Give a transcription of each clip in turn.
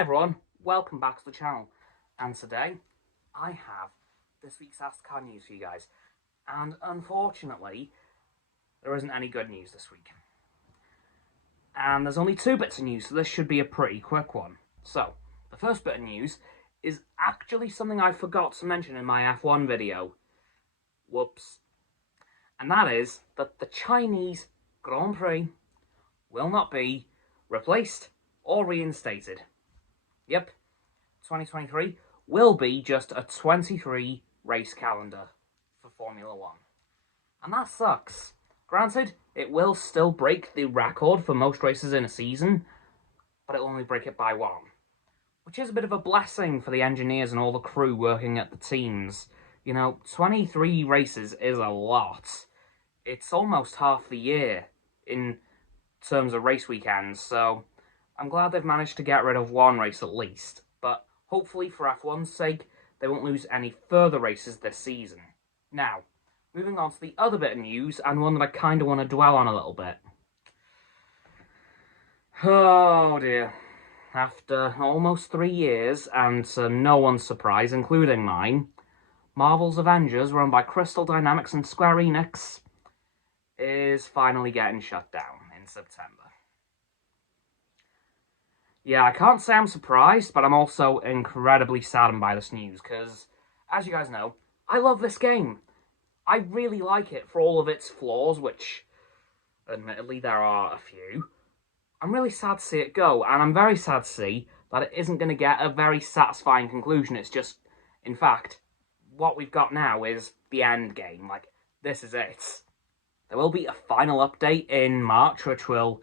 Hi everyone, welcome back to the channel, and today I have this week's AstCa news for you guys, and unfortunately there isn't any good news this week. And there's only two bits of news, so this should be a pretty quick one. So, the first bit of news is actually something I forgot to mention in my F1 video. Whoops. And that is that the Chinese Grand Prix will not be replaced or reinstated. Yep, 2023 will be just a 23 race calendar for Formula 1. And that sucks. Granted, it will still break the record for most races in a season, but it'll only break it by one. Which is a bit of a blessing for the engineers and all the crew working at the teams. You know, 23 races is a lot. It's almost half the year in terms of race weekends, so I'm glad they've managed to get rid of one race at least, but hopefully for F1's sake, they won't lose any further races this season. Now, moving on to the other bit of news, and one that I kind of want to dwell on a little bit. Oh dear. After almost 3 years, and to no one's surprise, including mine, Marvel's Avengers, run by Crystaldynamics and Squareenix, is finally getting shut down in September. Yeah, I can't say I'm surprised, but I'm also incredibly saddened by this news, because, as you guys know, I love this game. I really like it for all of its flaws, which, admittedly, there are a few. I'm really sad to see it go, and I'm very sad to see that it isn't going to get a very satisfying conclusion. It's just, in fact, what we've got now is the end game. Like, this is it. There will be a final update in March, which will,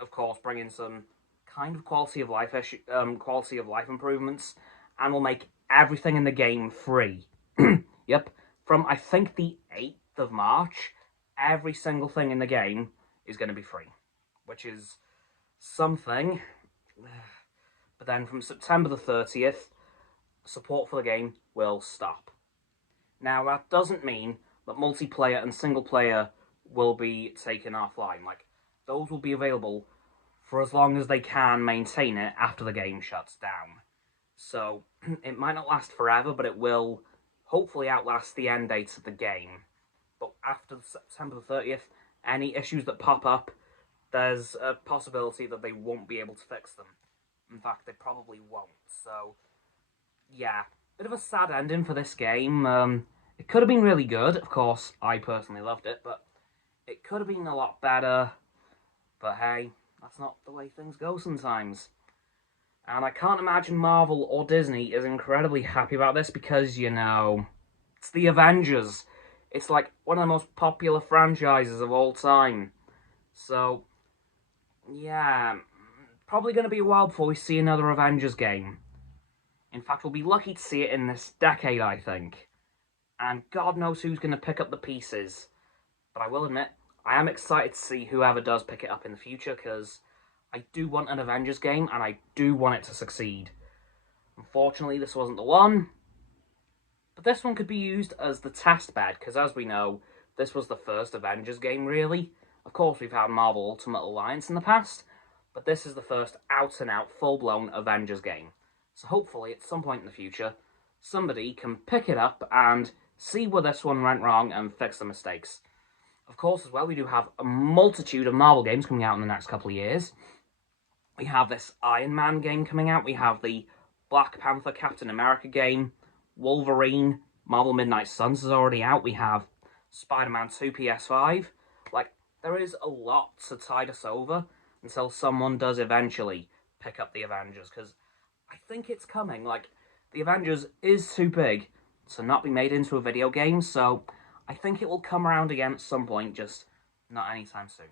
of course, bring in some kind of quality of life improvements, and will make everything in the game free. Yep, from I think the 8th of March, every single thing in the game is going to be free, which is something. But then from September the 30th, support for the game will stop. Now, that doesn't mean that multiplayer and single player will be taken offline. Like, those will be available for as long as they can maintain it after the game shuts down. So, it might not last forever, but it will hopefully outlast the end dates of the game. But after September the 30th, any issues that pop up, there's a possibility that they won't be able to fix them. In fact, they probably won't. So, yeah, bit of a sad ending for this game. It could have been really good. Of course, I personally loved it, but it could have been a lot better. But hey, that's not the way things go sometimes. And I can't imagine Marvel or Disney is incredibly happy about this because, you know, it's the Avengers. It's like one of the most popular franchises of all time. So, yeah, probably going to be a while before we see another Avengers game. In fact, we'll be lucky to see it in this decade, I think. And God knows who's going to pick up the pieces. But I will admit, I am excited to see whoever does pick it up in the future, because I do want an Avengers game, and I do want it to succeed. Unfortunately, this wasn't the one. But this one could be used as the test bed, because as we know, this was the first Avengers game, really. Of course, we've had Marvel Ultimate Alliance in the past, but this is the first out-and-out, full-blown Avengers game. So hopefully, at some point in the future, somebody can pick it up and see where this one went wrong and fix the mistakes. Of course, as well, we do have a multitude of Marvel games coming out in the next couple of years. We have this Iron Man game coming out. We have the Black Panther Captain America game. Wolverine, Marvel Midnight Suns is already out. We have Spider-Man 2 PS5. Like, there is a lot to tide us over until someone does eventually pick up the Avengers, because I think it's coming. Like, the Avengers is too big to not be made into a video game, so I think it will come around again at some point, just not anytime soon.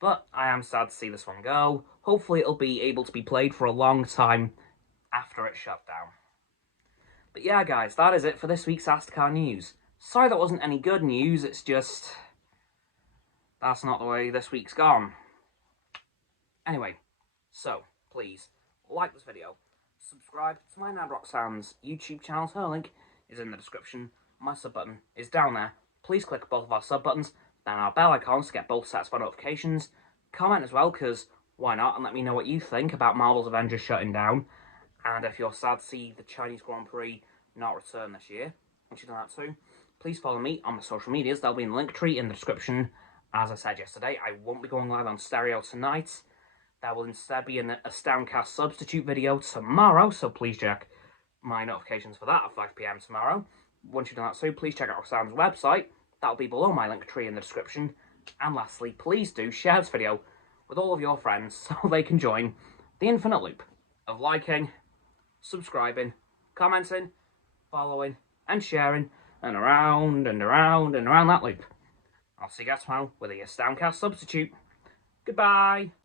But I am sad to see this one go. Hopefully it'll be able to be played for a long time after it's shut down. But yeah, guys, that is it for this week's AstCa news. Sorry that wasn't any good news, it's just, that's not the way this week's gone. Anyway, so, please, like this video, subscribe to my and Roxanne's YouTube channel, her link is in the description, my sub button is down there. Please click both of our sub buttons, then our bell icons to get both sets of notifications. Comment as well, because why not? And let me know what you think about Marvel's Avengers shutting down. And if you're sad to see the Chinese Grand Prix not return this year, once you've done that too, please follow me on my social medias. They'll be in the link tree in the description. As I said yesterday, I won't be going live on Stereo tonight. There will instead be an AstCa substitute video tomorrow, so please check my notifications for that at 5 PM tomorrow. Once you've done that too, please check out Sam's website. That'll be below my link tree in the description. And lastly, please do share this video with all of your friends so they can join the infinite loop of liking, subscribing, commenting, following, and sharing, and around and around and around that loop. I'll see you guys tomorrow with a AstCa substitute. Goodbye!